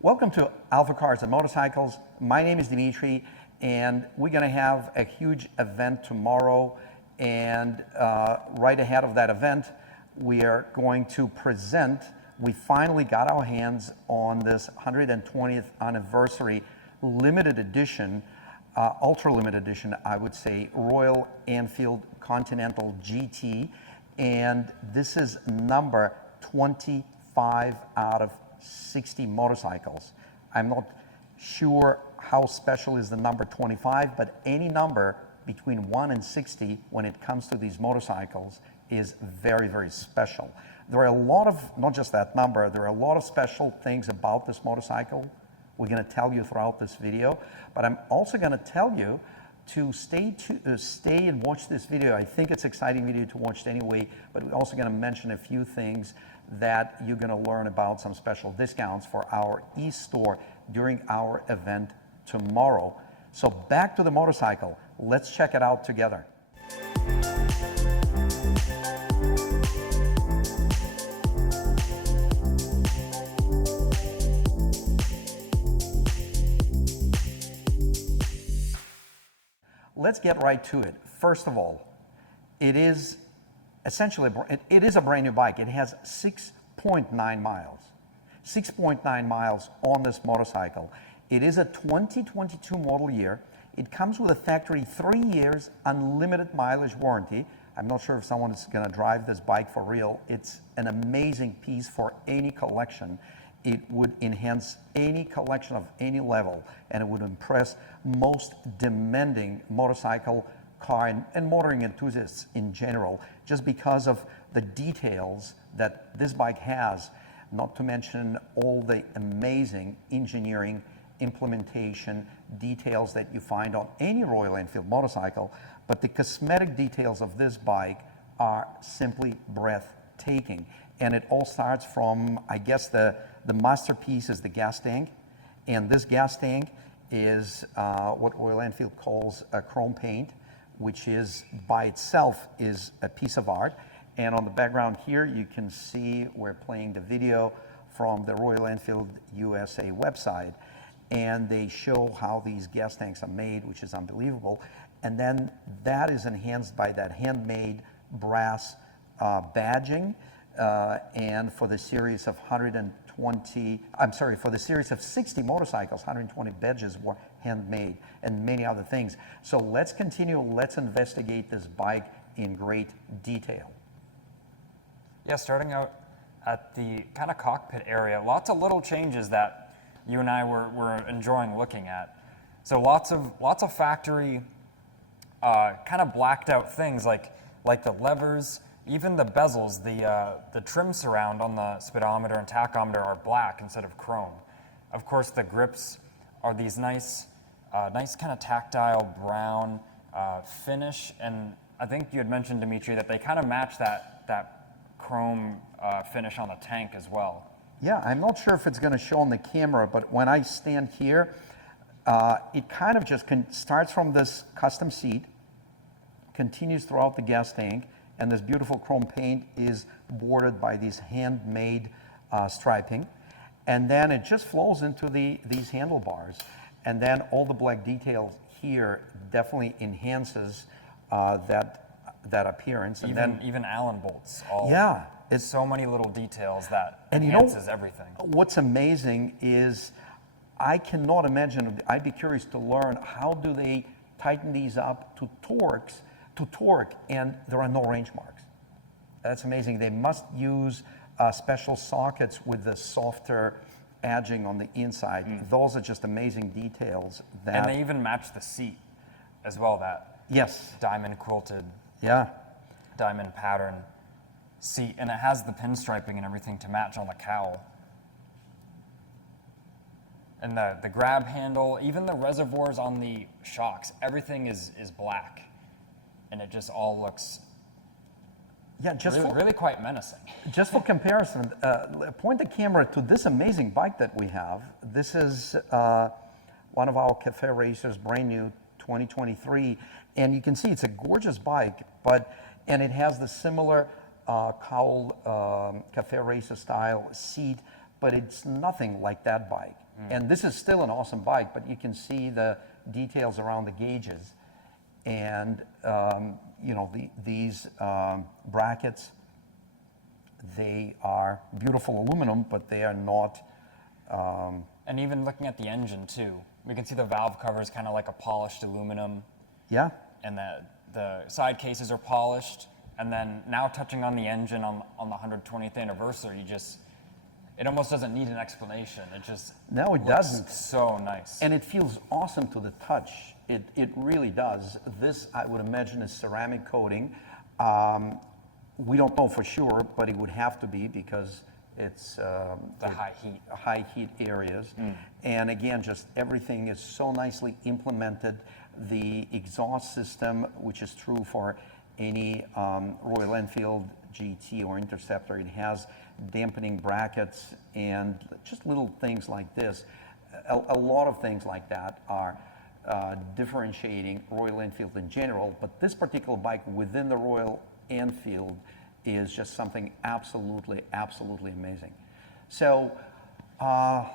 Welcome to AlphaCars and Motorcycles. My name is Dimitri, and we're going to have a huge event tomorrow. And right ahead of that event, we are going to present. We finally got our hands on this 120th anniversary limited edition, ultra limited edition, I would say, Royal Enfield Continental GT. And this is number 25 out of 60 motorcycles. I'm not sure how special is the number 25, but any number between 1 and 60 when it comes to these motorcycles is very, very special. There are a lot of, not just that number, there are a lot of special things about this motorcycle we're going to tell you throughout this video, but I'm also going to tell you to stay and watch this video. I think it's an exciting video to watch anyway, but we're also going to mention a few things that you're going to learn about, some special discounts for our e-store during our event tomorrow. So back to the motorcycle. Let's check it out together. Let's get right to it. First of all, it is essentially, it is a brand new bike. It has 6.9 miles. 6.9 miles on this motorcycle. It is a 2022 model year. It comes with a factory 3 years unlimited mileage warranty. I'm not sure if someone is going to drive this bike for real. It's an amazing piece for any collection. It would enhance any collection of any level, and it would impress most demanding motorcycle, car, and motoring enthusiasts in general, just because of the details that this bike has, not to mention all the amazing engineering, implementation, details that you find on any Royal Enfield motorcycle. But the cosmetic details of this bike are simply breathtaking. And it all starts from, I guess, the masterpiece is the gas tank. And this gas tank is what Royal Enfield calls a chrome paint, which is by itself is a piece of art. And on the background here, you can see we're playing the video from the Royal Enfield USA website. And they show how these gas tanks are made, which is unbelievable. And then that is enhanced by that handmade brass badging. And for the series of 60 motorcycles, 120 badges were handmade and many other things. So let's continue, let's investigate this bike in great detail. Yeah, starting out at the kind of cockpit area, lots of little changes that you and I were enjoying looking at. So lots of factory kind of blacked out things like the levers, even the bezels, the trim surround on the speedometer and tachometer are black instead of chrome. Of course, the grips are these nice kind of tactile brown finish, and I think you had mentioned, Dimitri, that they kind of match that chrome finish on the tank as well. Yeah, I'm not sure if it's going to show on the camera, but when I stand here, it kind of just starts from this custom seat, continues throughout the gas tank, and this beautiful chrome paint is bordered by these handmade striping. And then it just flows into these handlebars. And then all the black details here definitely enhances that appearance. And even Allen bolts. Yeah. It's so many little details that enhances everything. What's amazing is I cannot imagine, I'd be curious to learn how do they tighten these up to torque, and there are no range marks. That's amazing. They must use special sockets with the softer edging on the inside. Those are just amazing details. And they even match the seat as well, that diamond quilted, diamond pattern seat, and it has the pinstriping and everything to match on the cowl. And the grab handle, even the reservoirs on the shocks, everything is black. And it just all looks really quite menacing. Just for comparison, point the camera to this amazing bike that we have. This is one of our Cafe Racers, brand new 2023. And you can see it's a gorgeous bike, and it has the similar cowl Cafe Racer style seat, but it's nothing like that bike. And this is still an awesome bike, but you can see the details around the gauges. And, you know, these brackets, they are beautiful aluminum, but they are not. And even looking at the engine too, we can see the valve cover is kind of like a polished aluminum. Yeah. And the side cases are polished. And then now touching on the engine on the 120th anniversary, it almost doesn't need an explanation. It just No, it looks doesn't. so nice. And it feels awesome to the touch. It really does. This, I would imagine, is ceramic coating. We don't know for sure, but it would have to be because it's the high heat areas. And again, just everything is so nicely implemented. The exhaust system, which is true for any Royal Enfield GT or Interceptor, it has dampening brackets and just little things like this. A lot of things like that are differentiating Royal Enfield in general, but this particular bike within the Royal Enfield is just something absolutely, absolutely amazing. So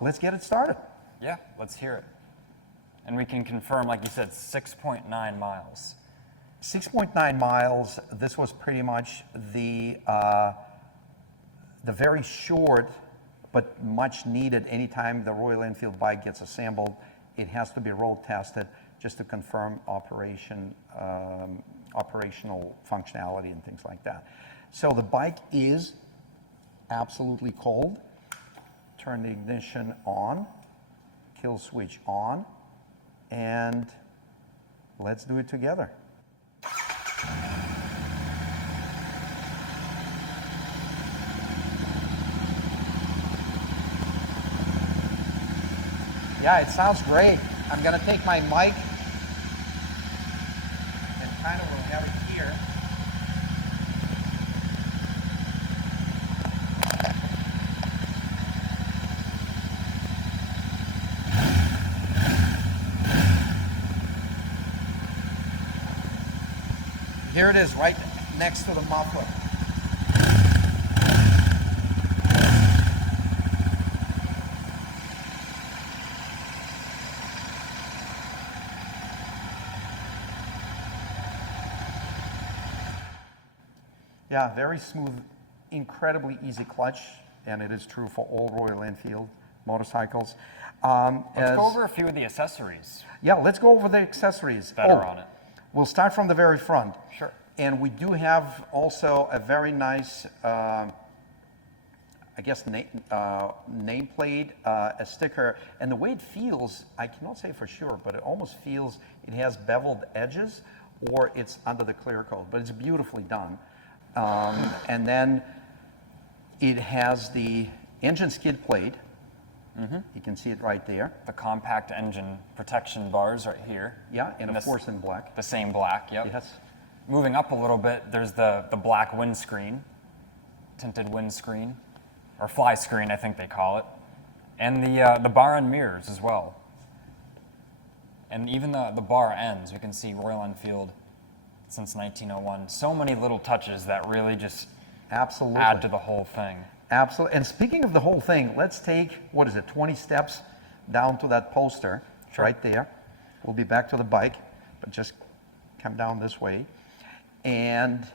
let's get it started. Yeah, let's hear it. And we can confirm, like you said, 6.9 miles. 6.9 miles. This was pretty much the very short but much needed. Anytime the Royal Enfield bike gets assembled, it has to be road tested just to confirm operational functionality and things like that. So the bike is absolutely cold. Turn the ignition on, kill switch on, and let's do it together. Yeah, it sounds great. I'm gonna take my mic and kind of will have it here. Here it is, right next to the muffler. Yeah, very smooth, incredibly easy clutch, and it is true for all Royal Enfield motorcycles. Let's go over a few of the accessories. Yeah, let's go over the accessories. Better on it. We'll start from the very front. Sure. And we do have also a very nice, I guess, nameplate, a sticker. And the way it feels, I cannot say for sure, but it almost feels it has beveled edges or it's under the clear coat, but it's beautifully done. And then it has the engine skid plate. You can see it right there. The compact engine protection bars right here. Yeah, and of course in black. The same black, yep. Yes. Moving up a little bit, there's the black windscreen, tinted windscreen, or fly screen, I think they call it. And the bar and mirrors as well. And even the bar ends, we can see Royal Enfield since 1901. So many little touches that really just Absolutely. add to the whole thing. Absolutely. And speaking of the whole thing, let's take, 20 steps down to that poster right there. We'll be back to the bike, but just come down this way. And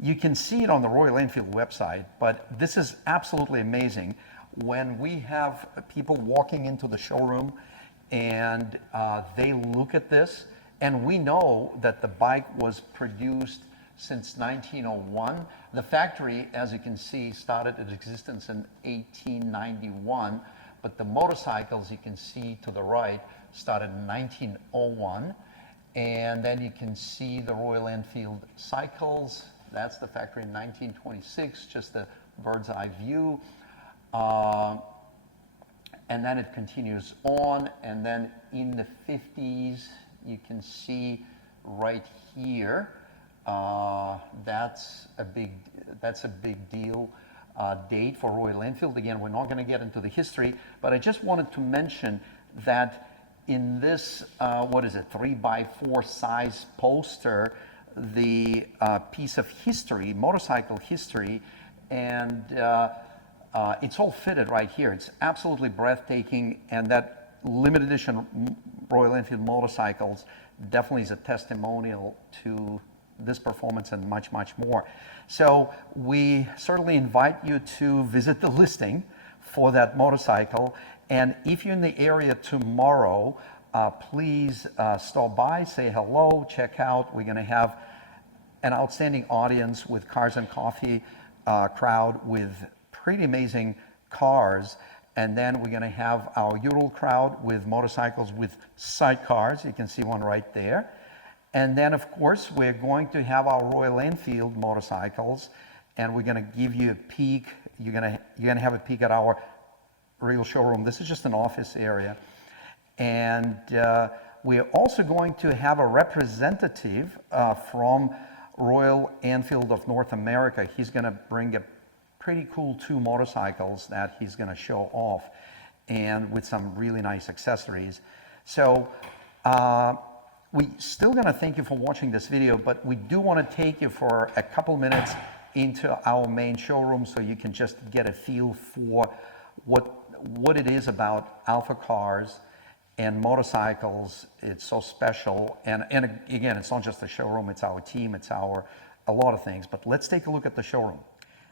you can see it on the Royal Enfield website, but this is absolutely amazing. When we have people walking into the showroom and they look at this, and we know that the bike was produced since 1901. The factory, as you can see, started its existence in 1891, but the motorcycles, you can see to the right, started in 1901. And then you can see the Royal Enfield cycles. That's the factory in 1926, just a bird's eye view. And then it continues on, and then in the 50s, you can see right here, that's a big deal date for Royal Enfield. Again, we're not going to get into the history, but I just wanted to mention that in this, 3x4 size poster, the piece of history, motorcycle history, and It's all fitted right here. It's absolutely breathtaking, and that limited edition Royal Enfield motorcycles definitely is a testimonial to this performance and much, much more. So we certainly invite you to visit the listing for that motorcycle. And if you're in the area tomorrow, please stop by, say hello, check out. We're going to have an outstanding audience with Cars and Coffee crowd with pretty amazing cars. And then we're going to have our usual crowd with motorcycles with sidecars. You can see one right there. And then, of course, we're going to have our Royal Enfield motorcycles, and we're going to give you a peek. You're going to have a peek at our real showroom. This is just an office area. And we're also going to have a representative from Royal Enfield of North America. He's going to bring a pretty cool 2 motorcycles that he's going to show off, and with some really nice accessories. So we still going to thank you for watching this video, but we do want to take you for a couple minutes into our main showroom so you can just get a feel for what it is about AlphaCars and motorcycles. It's so special, and again, it's not just the showroom, it's our team, it's a lot of things. But let's take a look at the showroom.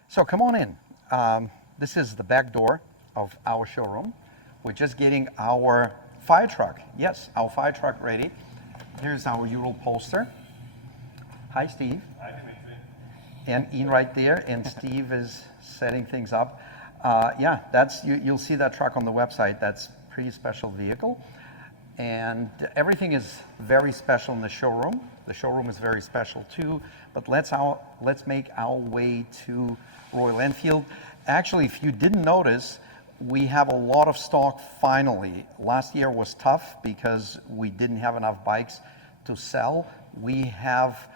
So come on in. This is the back door of our showroom. We're just getting our fire truck. Yes, our fire truck ready. Here's our usual poster. Hi, Steve. Hi, Dimitri. And Ian right there, and Steve is setting things up. Yeah, you'll see that truck on the website. That's a pretty special vehicle. And everything is very special in the showroom. The showroom is very special too. But let's make our way to Royal Enfield. Actually, if you didn't notice, we have a lot of stock finally. Last year was tough because we didn't have enough bikes to sell. We have,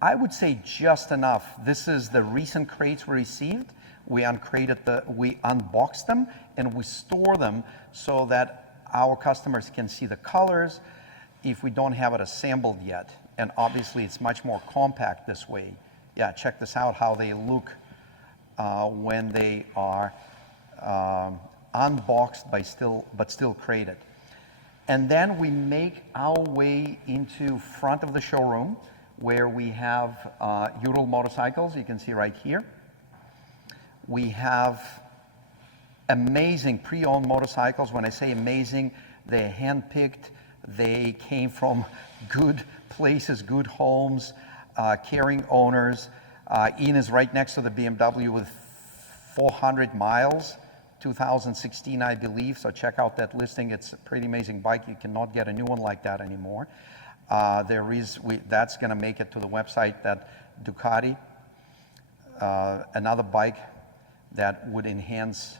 I would say, just enough. This is the recent crates we received. We unboxed them and we store them so that our customers can see the colors if we don't have it assembled yet. And obviously it's much more compact this way. Yeah, check this out, how they look when they are unboxed but still crated. And then we make our way into front of the showroom where we have Ural motorcycles. You can see right here. We have amazing pre-owned motorcycles. When I say amazing, they're hand-picked. They came from good places, good homes, caring owners. Ian is right next to the BMW with 400 miles, 2016, I believe. So check out that listing. It's a pretty amazing bike. You cannot get a new one like that anymore. That's going to make it to the website. That Ducati, another bike that would enhance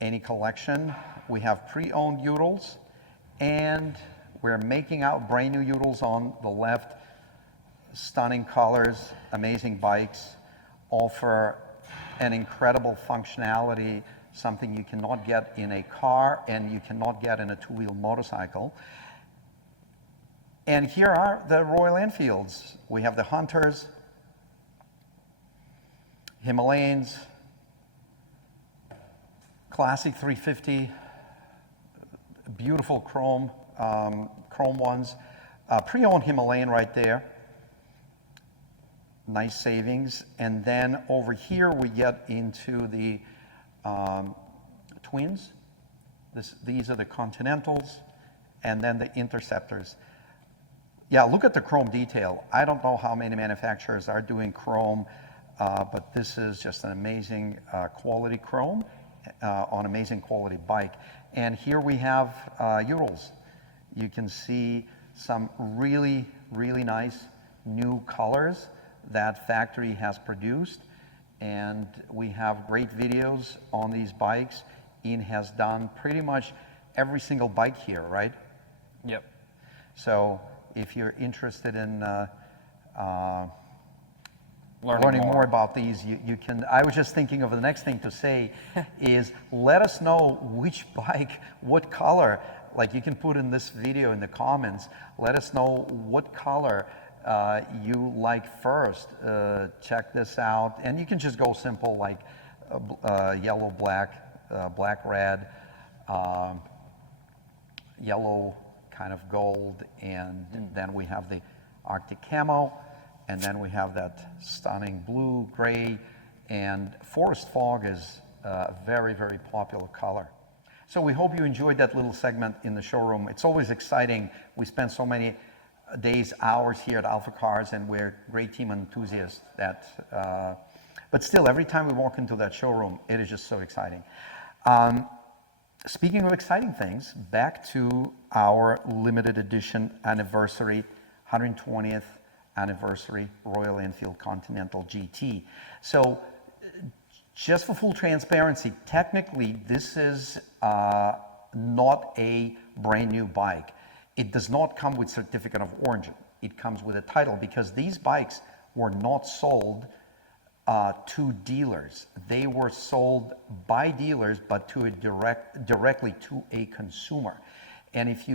any collection. We have pre-owned Urals, and we're making out brand new Urals on the left. Stunning colors, amazing bikes, offer an incredible functionality, something you cannot get in a car and you cannot get in a two-wheel motorcycle. And here are the Royal Enfields. We have the Hunters, Himalayans, classic 350, beautiful chrome ones. Pre-owned Himalayan right there. Nice savings. And then over here we get into the twins. These are the Continentals, and then the Interceptors. Yeah, look at the chrome detail. I don't know how many manufacturers are doing chrome, but this is just an amazing quality chrome on amazing quality bike. And here we have Urals. You can see some really, really nice new colors that factory has produced, and we have great videos on these bikes. Ian has done pretty much every single bike here, right? Yep. So if you're interested in learning more about these, you can. I was just thinking of the next thing to say is let us know which bike, what color, like you can put in this video in the comments, let us know what color you like first. Check this out, and you can just go simple like yellow, black, black, red, yellow, kind of gold, and then we have the Arctic camo, and then we have that stunning blue, gray, and forest fog is a very, very popular color. So we hope you enjoyed that little segment in the showroom. It's always exciting. We spend so many days, hours here at AlphaCars, and we're a great team of enthusiasts that, but still, every time we walk into that showroom, it is just so exciting. Speaking of exciting things, back to our limited edition anniversary, 120th anniversary Royal Enfield Continental GT. So just for full transparency, technically this is not a brand new bike. It does not come with certificate of origin. It comes with a title because these bikes were not sold to dealers. They were sold by dealers, but to a directly to a consumer. And if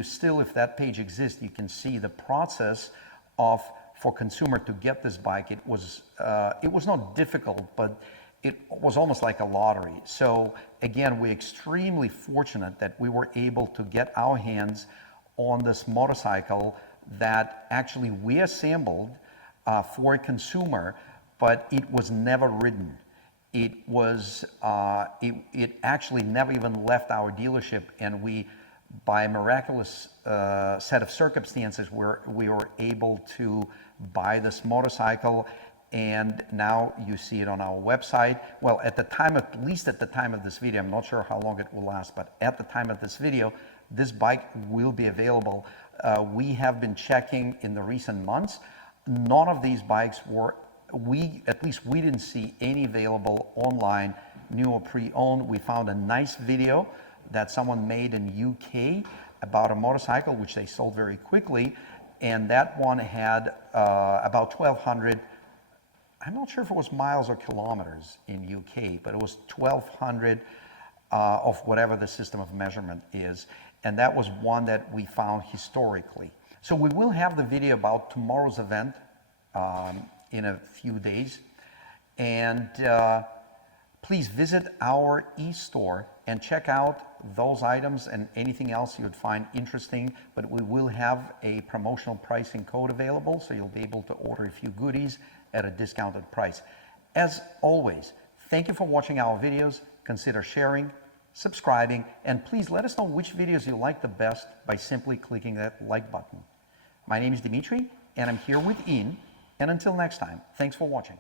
that page exists, you can see the process of for consumer to get this bike. It was not difficult, but it was almost like a lottery. So again, we're extremely fortunate that we were able to get our hands on this motorcycle that actually we assembled for a consumer, but it was never ridden. It was it actually never even left our dealership, and we, by a miraculous set of circumstances, we were able to buy this motorcycle, and now you see it on our website. Well, at least at the time of this video, I'm not sure how long it will last, but at the time of this video, this bike will be available. We have been checking in the recent months. None of these bikes were, at least we didn't see any available online, new or pre-owned. We found a nice video that someone made in UK about a motorcycle, which they sold very quickly. And that one had about 1,200, I'm not sure if it was miles or kilometers in UK, but it was 1,200 of whatever the system of measurement is. And that was one that we found historically. So we will have the video about tomorrow's event in a few days. And please visit our e-store and check out those items and anything else you'd find interesting. But we will have a promotional pricing code available, so you'll be able to order a few goodies at a discounted price. As always, thank you for watching our videos. Consider sharing, subscribing, and please let us know which videos you like the best by simply clicking that like button. My name is Dimitri, and I'm here with Ian. And until next time, thanks for watching.